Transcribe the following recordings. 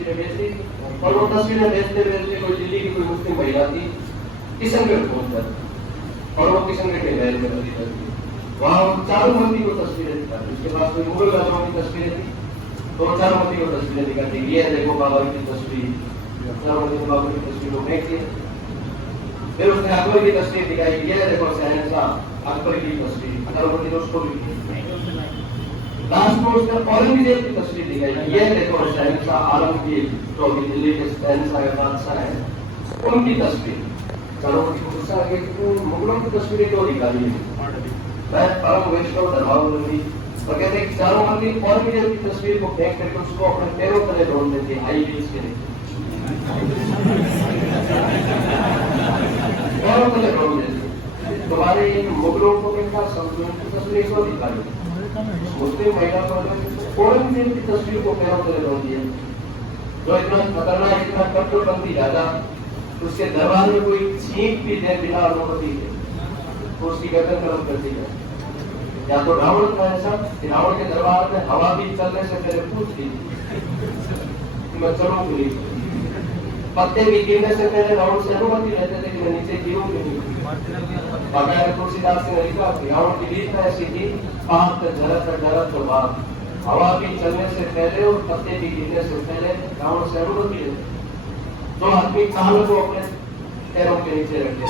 तस्वीरें बेच दी और वो तस्वीरें बेचते बेचते कोई दिल्ली की कोई मुस्लिम महिला थी किशनगढ़ पहुंचकर और वो किशनगढ़ के महल में रहती थी। वहाँ चारुमती को तस्वीरें दिखाती, उसके पास कोई मुगल राजाओं की तस्वीरें थी तो चारुमती को तस्वीरें दिखाती, ये देखो बाबर की तस्वीर, चारुमती बाबर की तस्वीर को फेंक दिया। फिर उसने अकबर की तस्वीर दिखाई, ये देखो शहनशाह अकबर की तस्वीर, चारुमती ने उसको भी लास्ट में उसने औरंगजेब की तस्वीर दिखाई, ये देखो शहनशाह आलमगीर जो अभी दिल्ली के शहनशाह के बादशाह है उनकी तस्वीर। चारुमती को गुस्सा आ गया कि तुम मुगलों की तस्वीरें क्यों निकाली है? मैं परम वैष्णव धर्मावलंबी और कहते हैं कि चारुमती औरंगजेब की तस्वीर को फेंक करके उसको अपने पैरों तले ढोल देती है, हाई हील्स के पैरों तले ढोल देती। तुम्हारे इन मुगलों को क्या समझो की तस्वीर क्यों निकाली? मुस्लिम महिला को औरंगजेब की तस्वीर को पैरों तले ढोल दिया, जो इतना खतरनाक इतना कट्टरपंथी राजा, उसके दरबार में कोई छींक भी दे बिना अनुमति के तो उसकी गर्दन कलम कर दी जाए। या तो रावण का ऐसा कि रावण के दरबार में हवा भी चलने से पहले पूछ ली मैं चलूं कि नहीं, पत्ते भी गिरने से पहले रावण से अनुमति लेते थे कि मैं नीचे गिरूं कि नहीं। बकाया तुलसीदास ने लिखा कि रावण की रीत ऐसी थी, पाप जरत तो बाप, हवा भी चलने से पहले और पत्ते भी गिरने से पहले रावण से अनुमति लेते। तो आदमी काल को अपने पैरों के नीचे रखे,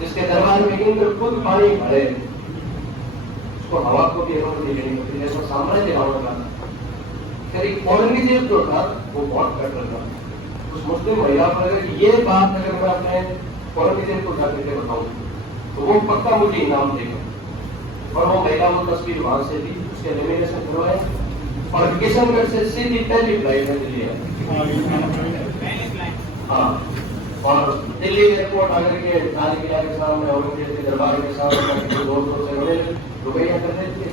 जिसके दरबार में इंद्र खुद पानी भरे, उसको हवा को भी अनुमति लेनी होती, जैसा साम्राज्य रावण का। औरंगजेब जो था वो बहुत कट्टर था। उस मुस्लिम महिला पर अगर ये बात अगर मैं अपने औरंगजेब को जाकर के बताऊं तो वो पक्का मुझे इनाम देगा। और वो महिला वो तस्वीर वहां से थी, उसके लेमिनेशन करवाए और किशनगढ़ से सीधी पहली फ्लाइट में दिल्ली आई। हाँ, और दिल्ली एयरपोर्ट आकर के लाल किला के सामने औरंगजेब के दरबार के सामने दोस्तों से मिले, रुपया करते थे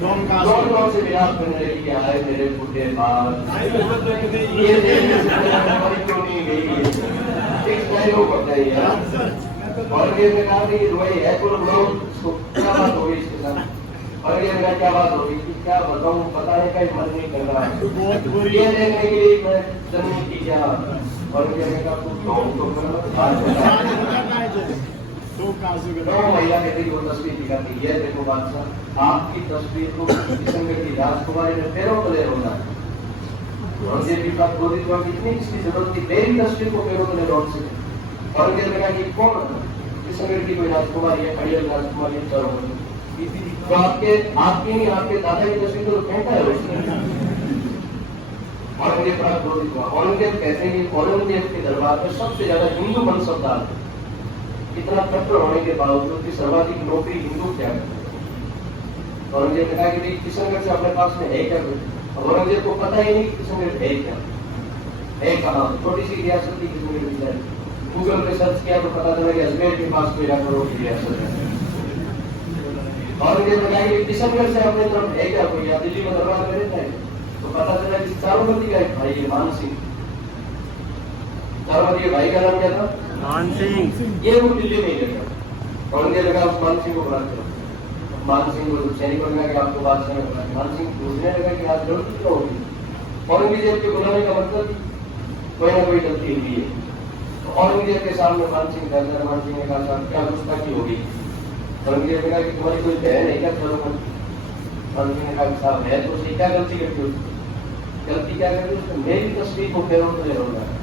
डॉन से विराट करने लगी कि आए मेरे बूढ़े बाल ये क्यों नहीं गई, एक डायलॉग बताइए। और ये कहा कि रुपये है तो लोग क्या बात हो गई इसके साथ, और ये मेरा क्या बात होगी कि क्या बताऊं, पता नहीं कहीं मन नहीं कर रहा है ये देखने के लिए मैं जमीन की क्या। और महिला कहती वो तस्वीर दिखाती है, देखो बादशाह आपकी तस्वीर को किशनगढ़ की राजकुमारी ने पैरों तले रोना है। औरंगजेब की बात बोली तो कितनी किसकी जरूरत थी, मेरी तस्वीर को पैरों तले रोक सके। औरंगजेब ने कहा कि कौन किशनगढ़ की कोई राजकुमारी है, अड़ियल राजकुमारी तो आपकी नहीं आपके दादा की तस्वीर तो फेंका है उसने। औरंगजेब पर क्रोधित हुआ। औरंगजेब कहते हैं कि औरंगजेब के दरबार में सबसे ज्यादा हिंदू मनसबदार थे, इतना कट्टर होने के बावजूद भी सर्वाधिक नौकरी हिंदू क्या करते। औरंगजेब ने कहा कि किशनगढ़ से अपने पास में है क्या कुछ, औरंगजेब को पता ही नहीं किशनगढ़ है क्या है कहा, छोटी सी रियासत थी किशनगढ़ की जाए। गूगल पे सर्च किया तो पता चला कि अजमेर के पास कोई करोड़ की रियासत है। औरंगजेब ने कहा कि किशनगढ़ से अपने तरफ है क्या कोई, या दिल्ली में दरबार में रहता है तो पता चला कि चारुमती का एक भाई है मान सिंह। चारुमती के भाई का नाम क्या था? मान सिंह। ये वो दिल्ली में ही रहता। औरंगजेब ने कहा उस मान सिंह को बुला कर, मान सिंह को सैनिकों ने कहा कि आपको बादशाह ने बुलाया। मान सिंह पूछने लगा कि आज जरूरत क्यों होगी। औरंगजेब के बुलाने का मतलब कोई ना कोई गलती हुई है। तो औरंगजेब के सामने मान सिंह था, मान सिंह ने कहा क्या गुस्ताखी होगी। औरंगजेब ने कहा कि तुम्हारी कोई बहन है क्या चारुमती? मान सिंह ने कहा साहब है तो उसे क्या गलती करती हो, गलती क्या करती है, मेरी तस्वीर को पैरों तले रोना है।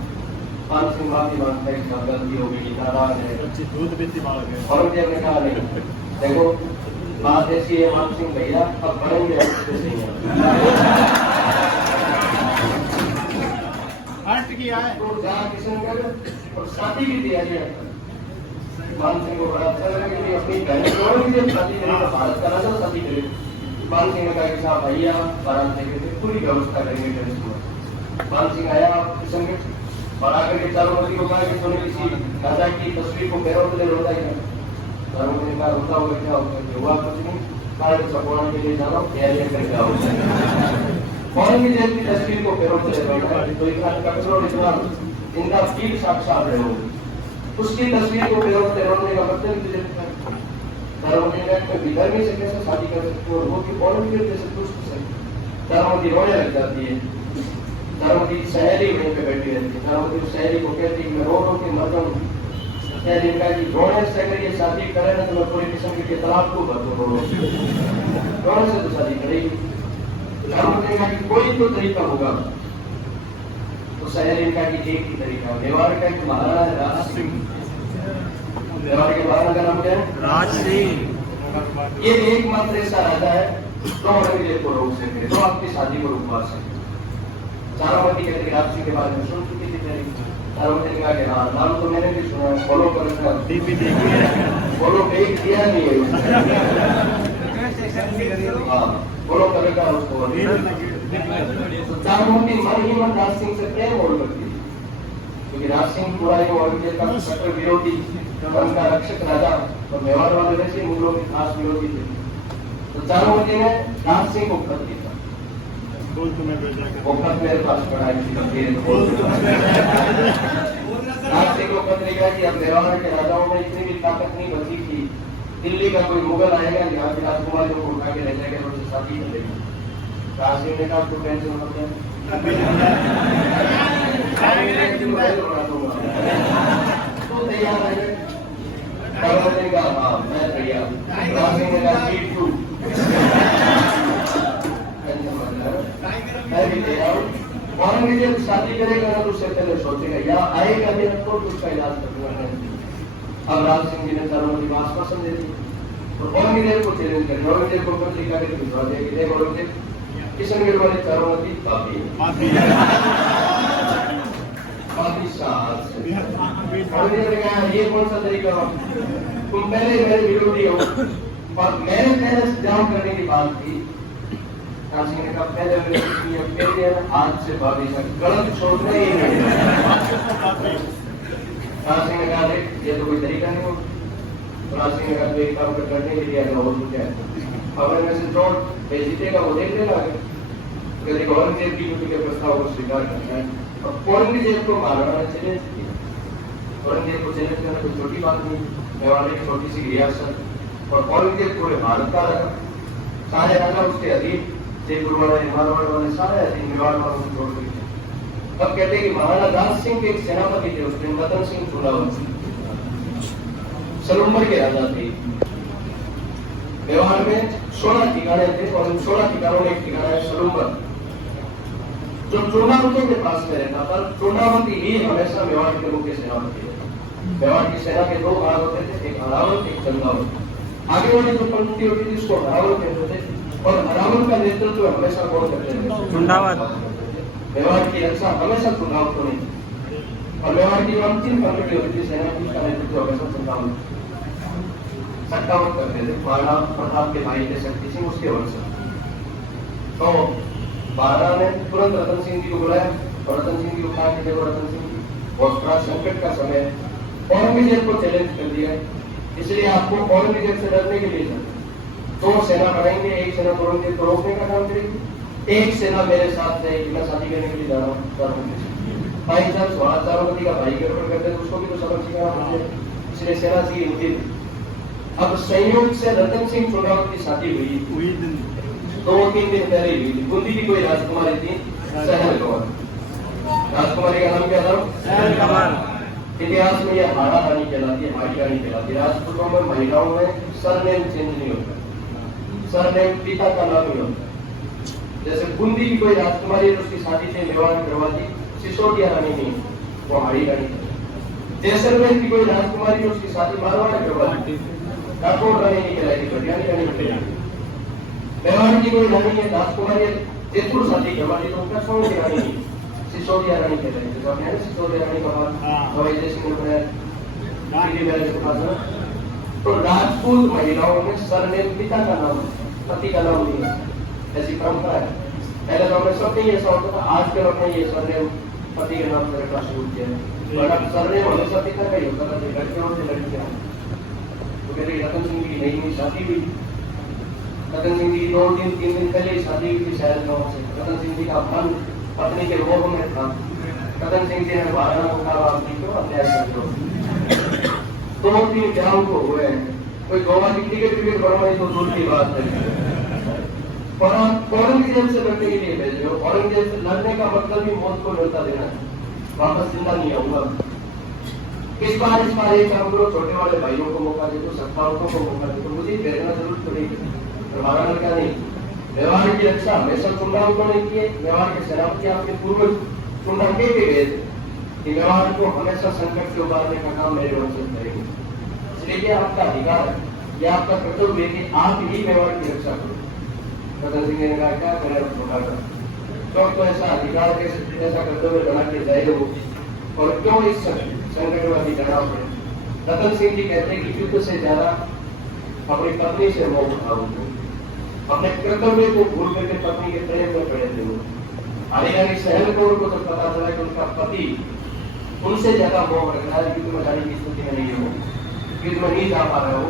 मान सिंह माफी मांगता है कि गलती हो गई, नाराज है। औरंगजेब ने कहा नहीं, देखो बात ऐसी है मान सिंह भैया, अब बढ़ेंगे तो जहाँ किशनगढ़ और शादी की तैयारियां। मान सिंह को बड़ा अच्छा लगा कि अपनी बहन शादी करेगा, भारत का राजा शादी करेगा। मान सिंह ने कहा कि साहब भैया बारात लेके पूरी व्यवस्था करेंगे। मान सिंह आया किशनगढ़ और आकर के चारुमती को कहा कि तूने किसी राजा की तस्वीर को पैरों तले रोता है। चारुमती ने कहा रोता होगा क्या होगा, हुआ कुछ नहीं, कार्ड छपवाने के लिए जाना तैयारियां करके आओ। औरंगजेब की तस्वीर को पैरों तले रोना तो इतना कचरों इतना इनका फील साक्षात है वो, उसकी तस्वीर को पैरों तले रोने का मतलब विधर्मी से कैसे शादी कर सकते हो, वो भी औरंगजेब जैसे दुष्ट से चारुमती रोने लग जाती है। चारोवती की सहेली वहीं पे बैठी रहती है। चारोवती उस सहेली को कहती मैं रो रो के मर जाऊँ। सहेली ने कहा कि रोने से अगर ये शादी करे ना तो मैं पूरे किस्म के तलाक को भर दूँ। रोने से तो शादी करेगी। चारोवती ने कहा कि कोई तो तरीका होगा। तो सहेली ने कहा कि एक ही तरीका। मेवाड़ का एक महाराणा है राज सिंह। मेवाड़ के महाराणा का नाम क्या है? राज सिंह। ये एकमात्र ऐसा राजा है जो औरंगजेब को रोक सके, जो आपकी शादी को रुकवा सके। चारोवती कहते राज सिंह के बारे में सुन चुकी थी मेरी। चारोवती ने कहा कि हाँ नाम तो मैंने भी सुना है, फॉलो कर फॉलो बैक किया नहीं है। हाँ फॉलो करेगा उसको। चारोवती मन ही मन राज सिंह से प्रेम मोड़ करती थी, क्योंकि राज सिंह पूरा एक औरंगजेब का कट्टर विरोधी, उनका रक्षक राजा और मेवाड़ वाले वैसे मुगलों के खास विरोधी थे। तो चारोवती ने राज सिंह को खत लिखा। वो खत मेरे पास पड़ा है। राज सिंह को खत लिखा कि अब मेवाड़ के राजाओं में इतनी भी ताकत नहीं बची कि दिल्ली का कोई मुगल आएगा यहाँ की राजकुमारी को उठा के ले जाएगा और उससे शादी कर लेगा। राज सिंह ने कहा तो टेंशन मत ले, तो तैयार है। चारोवती का हाँ मैं तैयार। राज सिंह ने कहा मीट टू, मैं भी तैयार हूँ। औरंगजेब शादी करेगा ना तो उससे पहले सोचेगा यहाँ आएगा भी तो उसका इलाज करूंगा। अब राज सिंह जी ने चारोवती को आश्वासन दे दी और औरंगजेब को चैलेंज कर औरंगजेब को पत्र लिखा के भिजवा दिया कि देखो औरंगजेब किशनगढ़ वाले चारोवती काफी साहस है। औरंगजेब ने कहा ये कौन सा तरीका हो, तुम पहले मेरे विरोधी हो और मैंने पहले इंतजाम करने की बात की। राज सिंह ने कहा पहले मेरे आज से भाभी तक गलत छोड़ना ही नहीं। राज सिंह ने कहा देख ये तो कोई तरीका नहीं हो। राज सिंह ने कहा एक काम करने के लिए हो चुका है, खबर में से जो जीतेगा वो देख लेगा। यदि औरंगजेब की ड्यूटी के प्रस्ताव को स्वीकार करना है और औरंगजेब को मारना है चैलेंज किया। औरंगजेब को चैलेंज करना कोई छोटी बात नहीं। मेवाड़ की छोटी सी रियासत और औरंगजेब पूरे भारत का राजा, सारे राजा उसके अधीन, जयपुर वाले मारवाड़ वाले सारे अधीन, मेवाड़ वालों को छोड़ गए। अब कहते हैं कि महाराणा दास सिंह के एक सेनापति थे, उसने मदन सिंह चूड़ावत सलूम्बर के राजा थे। मेवाड़ में 16 ठिकाने थे और इन 16 ठिकानों में एक ठिकाना है सलूम्बर, जो चूड़ावतों के पास में रहता था। चूड़ावती ही हमेशा मेवाड़ के मुख्य सेनापति थे। मेवाड़ की सेना के 2 भाग होते थे, एक हरावल एक गंगावत। आगे वाली जो पंक्ति होती थी उसको हरावल कहते थे और हरावल का नेतृत्व हमेशा कौन करते थे? चूड़ावत। मेवाड़ की रक्षा हमेशा चूड़ावतों ने, और मेवाड़ की अंतिम कमेटी होती थी सेना की, उसका नेतृत्व हमेशा सत्तावत करते थे। महाराणा प्रताप के भाई थे शक्ति सिंह, उसके वंश। तो महाराणा ने तुरंत रतन सिंह जी को बुलाया और रतन सिंह जी को कहा कि देखो रतन सिंह जी बहुत बड़ा संकट का समय है, औरंगजेब को चैलेंज कर दिया, इसलिए आपको औरंगजेब से डरने के लिए 2 सेना बढ़ाएंगे। एक सेना औरंगजेब को रोकने का काम करेगी, एक सेना मेरे साथ रहेगी, मैं शादी करने के लिए जा रहा हूँ। भाई साहब चारोवती का भाई गड़बड़ करते तो उसको भी तो सबक सिखाना मुझे, इसलिए सेना चाहिए मुझे। अब संयोग से रतन सिंह चूड़ावत की शादी हुई 2-3 दिन पहले हुई थी। बूंदी की कोई राजकुमारी थी सहल कंवर। राजकुमारी का नाम क्या था? सहल कंवर। इतिहास में यह हाड़ा रानी कहलाती है, हाड़ी रानी कहलाती है। राजपूतों में महिलाओं में सरनेम चेंज नहीं होता, सरनेम पिता का नाम ही होता। जैसे बूंदी की कोई राजकुमारी उसकी शादी से मेवाड़ करवाती, सिसोदिया रानी नहीं, वो हाड़ी रानी। जैसलमेर की कोई राजकुमारी उसकी शादी मारवाड़ करवाती, राठौड़ रानी नहीं कहलाती, भटियानी रानी कहलाती। मेवाड़ की कोई रानी है राजकुमारी जयपुर शादी करवाती तो उसका सोने की रानी नहीं, सिसोदिया रानी कहलाती। तो आपने सिसोदिया रानी का तो राजपूत महिलाओं में सरनेम पिता का नाम, पति का नाम नहीं है, ऐसी परंपरा है। पहले तो हमें सब नहीं ऐसा होता था, आज के लोग ने ये सरनेम पति के नाम से रखना शुरू किया। सरनेम हमेशा पिता का ही होता था, लड़कियों से लड़कियां। तो कहते रतन सिंह की नई शादी हुई, रतन सिंह जी 2-3 दिन पहले शादी हुई थी शायद गाँव से। रतन सिंह जी का मन पत्नी के मोह में था। रतन सिंह जी ने महाराणा को कहा आप नहीं क्यों अन्याय करते हो। 2-3 ब्याह को हुए हैं, कोई गोवा की टिकट बनवाई तो दूर की बात है। और आप औरंगजेब से लड़ने के लिए भेज रहे हो। औरंगजेब से लड़ने का मतलब ही मौत को न्योता देना है, वापस जिंदा नहीं आऊंगा। इस बार एक काम करो, छोटे वाले भाइयों को मौका दे दो, सत्तावकों को मौका दे दो, मुझे भेजना जरूर पड़ेगी, हमारा लड़का नहीं। व्यवहार की रक्षा हमेशा चुनाव को नहीं किए, व्यवहार के सेनापति आपके पूर्वज चुनाव के गए थे कि व्यवहार को हमेशा संकट से उबारने का काम मेरे वंशज करेंगे। इसलिए ये आपका अधिकार है, यह आपका कर्तव्य है कि आप ही व्यवहार की रक्षा करो। सदन सिंह ने कहा क्या करें छोटा तो ऐसा अधिकार कैसे ऐसा कर्तव्य बना के जाए हो, और क्यों इस संकट में अभी जाना पड़े। रतन सिंह जी कहते हैं कि युद्ध से ज्यादा अपनी पत्नी से मोह था उनको, अपने कर्तव्य को भूल करके पत्नी के प्रेम में पड़े थे वो। हरियाणी सहल कौर को जब पता चला कि उनका पति उनसे ज्यादा मोह रख रहा है, युद्ध में जाने की स्थिति में नहीं हो, युद्ध में नहीं जा पा रहा हो,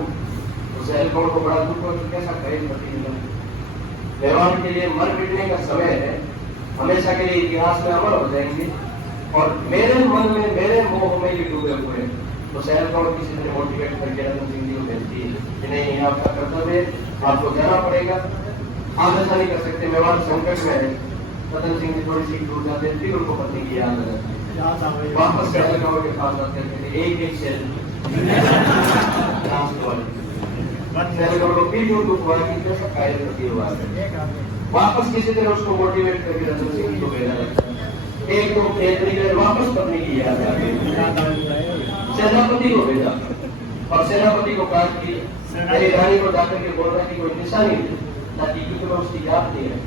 तो सहल कौर को बड़ा दुख हो, कैसा कहे पति ने। व्यवहार के लिए मर मिटने का समय है, हमेशा के लिए इतिहास में अमर हो जाएंगे। और मेरे मन में मेरे मोह में ये डूबे हुए हैं, तो सहल कौर किसी तरह मोटिवेट करके रतन सिंह जी को भेजती है कि नहीं आपका कर्तव्य है, आपको जाना पड़ेगा, आप ऐसा नहीं कर सकते, व्यवहार संकट में है। रतन सिंह जी थोड़ी सी दूर जाते फिर उनको पत्नी की याद आ जाती है, वापस सहल कौर के पास आते थे, एक सेल सहल कौर को फिर जो दुख हुआ कि कैसा कार्य करती हुआ वापस किसी तरह उसको मोटिवेट करके रतन सिंह जी को भेजा जाता है। एक दो खेत वापस पत्नी की याद आ गई, सेनापति को भेजा और सेनापति को कहा कि मेरी रानी को जाकर के बोल रहा है कि कोई निशानी ताकि क्योंकि मैं उसकी याद नहीं है।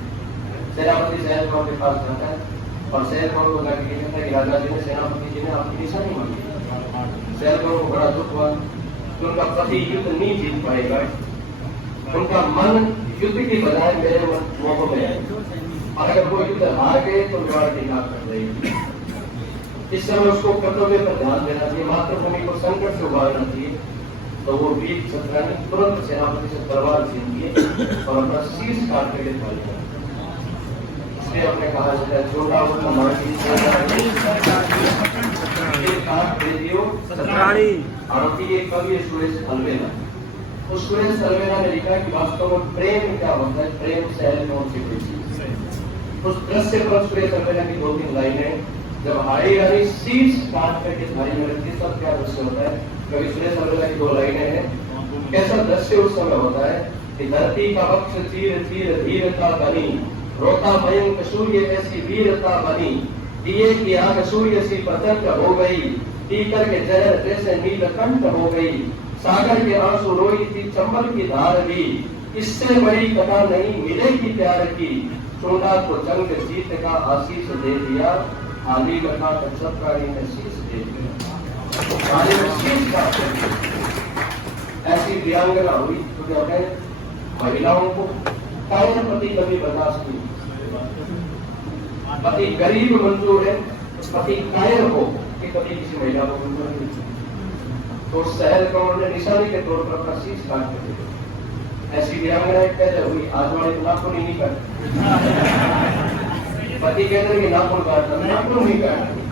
सेनापति सहल कौर के पास जाता है और सहल कौर को जाकर कहता है कि राजा जी ने सेनापति जी ने आपकी निशानी मांगी। सहल कौर को बड़ा दुख हुआ, उनका पति युद्ध नहीं जीत पाएगा, उनका मन युद्ध की बजाय मेरे मोह में है, और अगर वो युद्ध हार गए तो व्यवहार की नाक कर देगी। इस समय उसको कर्तव्य पर ध्यान देना चाहिए, मातृभूमि को संकट से उबारना चाहिए। तो वो वीर सत्रानी तुरंत सेनापति से तलवार छीन लिए और अपना शीश काट करके फाड़ दिया। इसलिए आपने कहा जाता है छोटा उतना मार्गी आरोपी ये कवि सुरेश अलवेला। उस सुरेश अलवेला ने लिखा कि वास्तव में प्रेम क्या होता है, प्रेम सहल कौन सी कोई चीज। उस दृश्य पर सुरेश अलवेला की 2-3 लाइनें, जब हाड़ी रानी शीश काट करके थाली में रखती तब क्या दृश्य होता है। कवि सुरेश अलवेला की 2 लाइनें हैं, कैसा दृश्य उस समय होता है कि धरती का वक्ष चीर चीर धीरता बनी, रोता भयंकर सूर्य ऐसी वीरता बनी, दिए की आग सूर्य सी प्रचंड हो गई, पीकर के जहर जैसे नीलकंठ हो गई, सागर के आंसू रोई थी चंबल की धार भी, इससे बड़ी कथा नहीं मिलेगी प्यार की, चूड़ा को जंग जीत का आशीष दे दिया, आली लखा कच्छपकारी ने शीश दे दिया। ऐसी वीरांगना हुई तो क्या कहें, महिलाओं को कायर पति कभी बर्दाश्त नहीं, पति गरीब मंजूर है, पति कायर हो कि कभी किसी महिला को मंजूर नहीं। तो सहल कौर ने निशानी के तौर पर अपना शीश काट कर दिया। ऐसी वीरांगना कैसे हुई, आज वाले नाखून ही नहीं काटते, पति कहते हैं कि नाखून काटना, नाखून नहीं काटते,